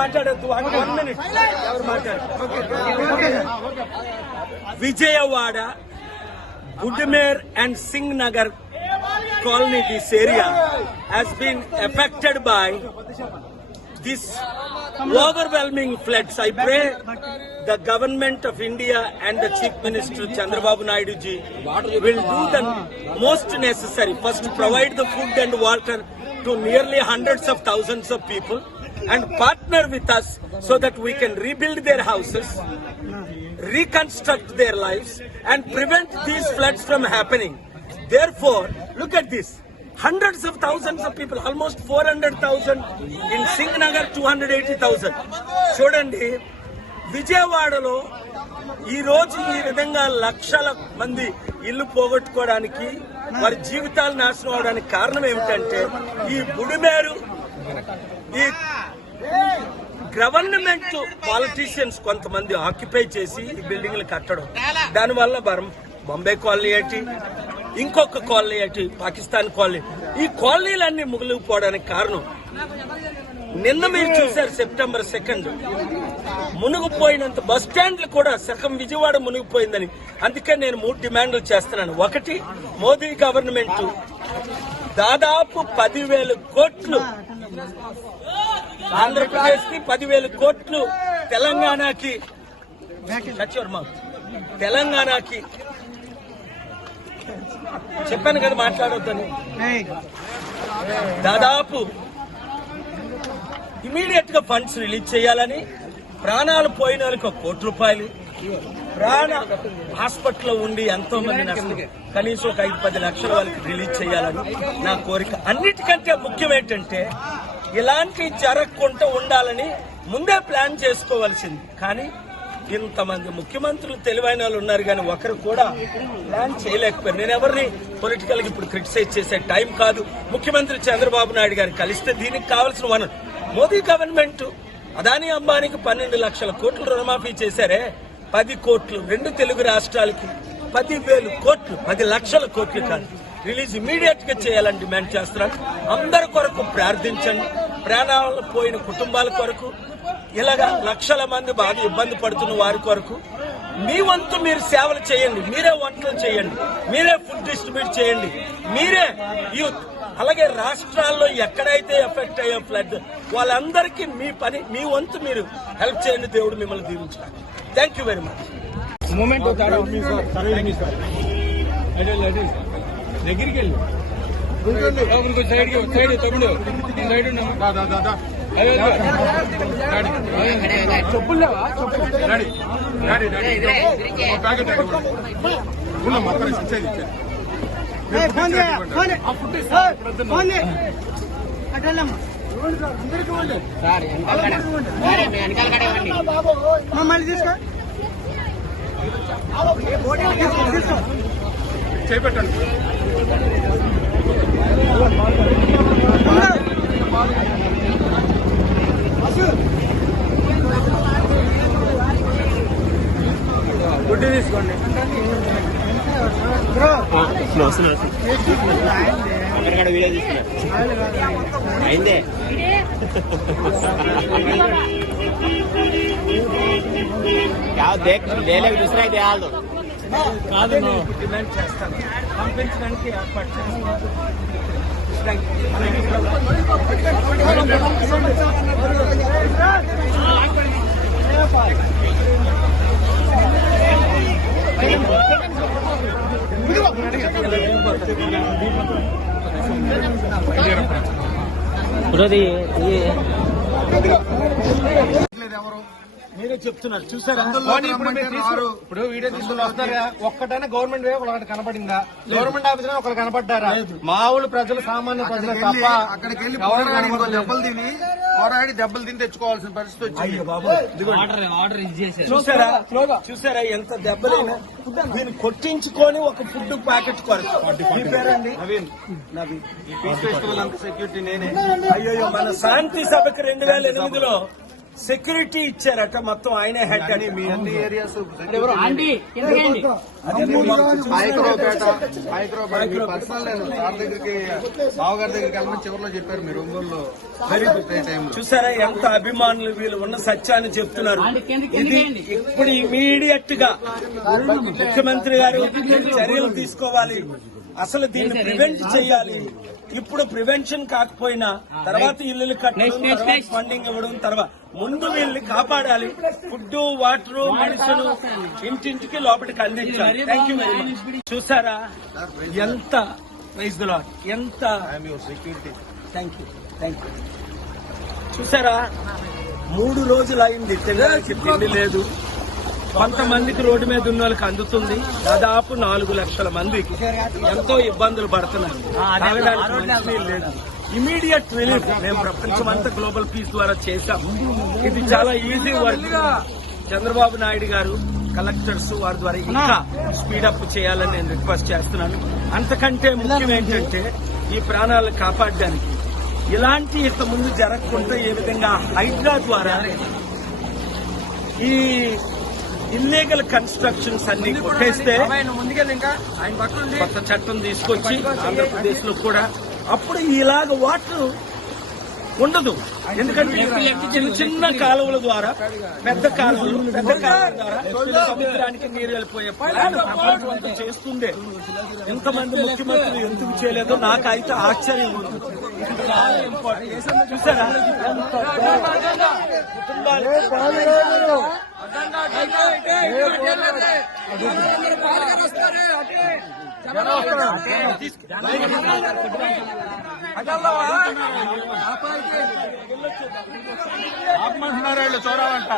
మాట్లాడద్దు. 1 minute. ఎవరు మాట్లాడారు? Vijayawada, Budmer and Singh Nagar colony, this area has been affected by this overwhelming floods. I pray the government of India and the Chief Minister Chandrababu Naidu ji will do the most necessary. First, provide the food and water to nearly hundreds of thousands of people and partner with us so that we can rebuild their houses, reconstruct their lives and prevent these floods from happening. Therefore, look at this. Hundreds of thousands of people, almost 400,000 in Singh Nagar, 280,000. చూడండి, విజయవాడలో ఈ రోజు ఈ విధంగా లక్షల మంది ఇల్లు పోగొట్టుకోవడానికి, వారి జీవితాలు నాశనం అవడానికి కారణం ఏమిటంటే ఈ బుడిమేరు, ఈ గవర్నమెంట్ పాలిటీషియన్స్ కొంతమంది ఆక్యుపై చేసి ఈ బిల్డింగ్లు కట్టడం. దానివల్ల బాంబే కాలనీ ఏంటి, ఇంకొక కాలనీ ఏంటి, పాకిస్తాన్ కాలనీ, ఈ కాలనీలన్నీ ముగిలిపోవడానికి కారణం నిన్న మీరు చూశారు. September 2 మునిగిపోయినంత బస్ స్టాండ్లు కూడా సగం విజయవాడ మునిగిపోయిందని. అందుకే నేను 3 డిమాండ్లు చేస్తున్నాను. ఒకటి, మోదీ గవర్నమెంట్ దాదాపు 10,000 కోట్లు ఆంధ్రప్రదేశ్ కి, 10,000 కోట్లు తెలంగాణకి, తెలంగాణకి చెప్పాను కదా మాట్లాడొద్దని. దాదాపు ఇమీడియట్ గా ఫండ్స్ రిలీజ్ చేయాలని, ప్రాణాలు పోయిన వాళ్ళకి 1 కోటి రూపాయలు, ప్రాణ హాస్పిటల్లో ఉండి ఎంతో మంది నష్టం, కనీసం ఒక 5-10 లక్షల వాళ్ళకి రిలీజ్ చేయాలని నా కోరిక. అన్నిటికంటే ముఖ్యం ఏంటంటే ఇలాంటి జరగకుండా ఉండాలని ముందే ప్లాన్ చేసుకోవాల్సింది. కానీ ఇంతమంది ముఖ్యమంత్రులు తెలివైన వాళ్ళు ఉన్నారు, కానీ ఒకరు కూడా ప్లాన్ చేయలేకపోయారు. నేను ఎవరిని పొలిటికల్ గా ఇప్పుడు క్రిటిసైజ్ చేసే టైం కాదు. ముఖ్యమంత్రి చంద్రబాబు నాయుడు గారిని కలిస్తే దీనికి కావాల్సిన వనరు మోదీ గవర్నమెంట్ అదానీ అంబానీకి 12 లక్షల కోట్లు రుణమాఫీ చేశారే, 10 కోట్లు 2 తెలుగు రాష్ట్రాలకి, 10,000 కోట్లు, 10 లక్షల కోట్లు కాదు, రిలీజ్ ఇమీడియట్ గా చేయాలని డిమాండ్ చేస్తున్నాను. అందరి కొరకు ప్రార్థించండి. ప్రాణాలు పోయిన కుటుంబాల కొరకు, ఇలాగా లక్షల మంది బాగా ఇబ్బంది పడుతున్న వారి కొరకు మీ వంతు మీరు సేవలు చేయండి. మీరే వంటలు చేయండి, మీరే ఫుడ్ డిస్ట్రిబ్యూట్ చేయండి, మీరే యూత్. అలాగే రాష్ట్రాల్లో ఎక్కడైతే ఎఫెక్ట్ అయ్యే ఫ్లడ్ వాళ్ళందరికీ మీ పని, మీ వంతు మీరు హెల్ప్ చేయండి. దేవుడు మిమ్మల్ని దీవించాలి. Thank you very much. దగ్గరికి వెళ్ళి సైడ్ తమ్ముడు సైడ్ చెప్పులేవా మళ్ళీ తీసుకో చేపట్టండి. గుడ్డి తీసుకోండి. అక్కడ వీడియో తీసుకున్నా అయిందే. దేలేకి చూసినా ఇది వాళ్ళు కాదు, డిమాండ్ చేస్తాను. పంపించడానికి ఏర్పాటు చేస్తాను. మీరే చెప్తున్నారు చూసారా? ఇప్పుడు వీడియో తీసుకుని వస్తారా? ఒక్కటైనా గవర్నమెంట్ ఒకటి కనపడిందా? గవర్నమెంట్ ఆఫీసర్ ఒకరు కనపడ్డారా? మామూలు ప్రజలు, సామాన్య ప్రజలు తప్ప అక్కడికి వెళ్ళి దెబ్బలు తిని తెచ్చుకోవాల్సిన పరిస్థితి వచ్చింది. చూసారా ఎంత దెబ్బలైనా దీన్ని కొట్టించుకొని ఒక ఫుడ్ ప్యాకెట్ కొరకు. మీ పేరండి? నవీన్. ఈ పీస్ ఫెస్టివల్ అంత సెక్యూరిటీ నేనే. అయ్యో, మన శాంతి సభకి 2008లో సెక్యూరిటీ ఇచ్చారట, మొత్తం ఆయనే హెడ్ అని. మీ అన్ని ఏరియాస్ పర్సనల్ నేను సార్ దగ్గరికి బావగారి దగ్గరికి వెళ్ళమని చివరిలో చెప్పారు మీరు ఒంగోలులో. Very good time. చూసారా ఎంత అభిమానులు వీళ్ళు ఉన్న సత్యాన్ని చెప్తున్నారు. ఇది ఇప్పుడు ఇమీడియట్ గా ముఖ్యమంత్రి గారు చర్యలు తీసుకోవాలి. అసలు దీన్ని ప్రివెంట్ చేయాలి. ఇప్పుడు ప్రివెన్షన్ కాకపోయినా తర్వాత ఇల్లు కట్టడం, తర్వాత ఫండింగ్ ఇవ్వడం, తర్వాత ముందు వీళ్ళని కాపాడాలి. ఫుడ్, వాటర్, మెడిసిన్ ఇంటింటికి లోపలికి అందించాలి. Thank you very much. చూసారా ఎంత ప్రైజ్ ది లార్డ్, ఎంత సెక్యూరిటీ. Thank you. చూసారా 3 రోజులు అయింది, తినడానికి తిండి లేదు. కొంతమందికి రోడ్డు మీద ఉన్న వాళ్ళకి అందుతుంది. దాదాపు 4 లక్షల మందికి ఎంతో ఇబ్బందులు పడుతున్నారు. తాగడానికి మంచినీళ్ళు లేదు. ఇమీడియట్ రిలీఫ్ మేము ప్రపంచమంతా గ్లోబల్ పీస్ ద్వారా చేశాం. ఇది చాలా ఈజీ వర్క్. చంద్రబాబు నాయుడు గారు, కలెక్టర్స్ వారి ద్వారా ఇంకా స్పీడప్ చేయాలని నేను రిక్వెస్ట్ చేస్తున్నాను. అంతకంటే ముఖ్యం ఏంటంటే ఈ ప్రాణాలను కాపాడడానికి ఇలాంటి ఇంత ముందు జరగకుండా ఏ విధంగా హైడ్రా ద్వారా ఈ ఇల్లీగల్ కన్స్ట్రక్షన్స్ అన్ని కొట్టేస్తే కొత్త చట్టం తీసుకొచ్చి ఆంధ్రప్రదేశ్ లో కూడా అప్పుడు ఇలాగ వాటర్ ఉండదు. ఎందుకంటే చిన్న చిన్న కాలువల ద్వారా పెద్ద కాలువల ద్వారా సముద్రానికి నీరు వెళ్ళిపోయే ప్రపంచం చేస్తుండే. ఎంతమంది ముఖ్యమంత్రులు ఎందుకు చేయలేదో నాకైతే ఆశ్చర్యం ఉంది. చాలా ఇంపార్టెంట్. చూసారా ఆత్మహత్యాలు చూడమంట.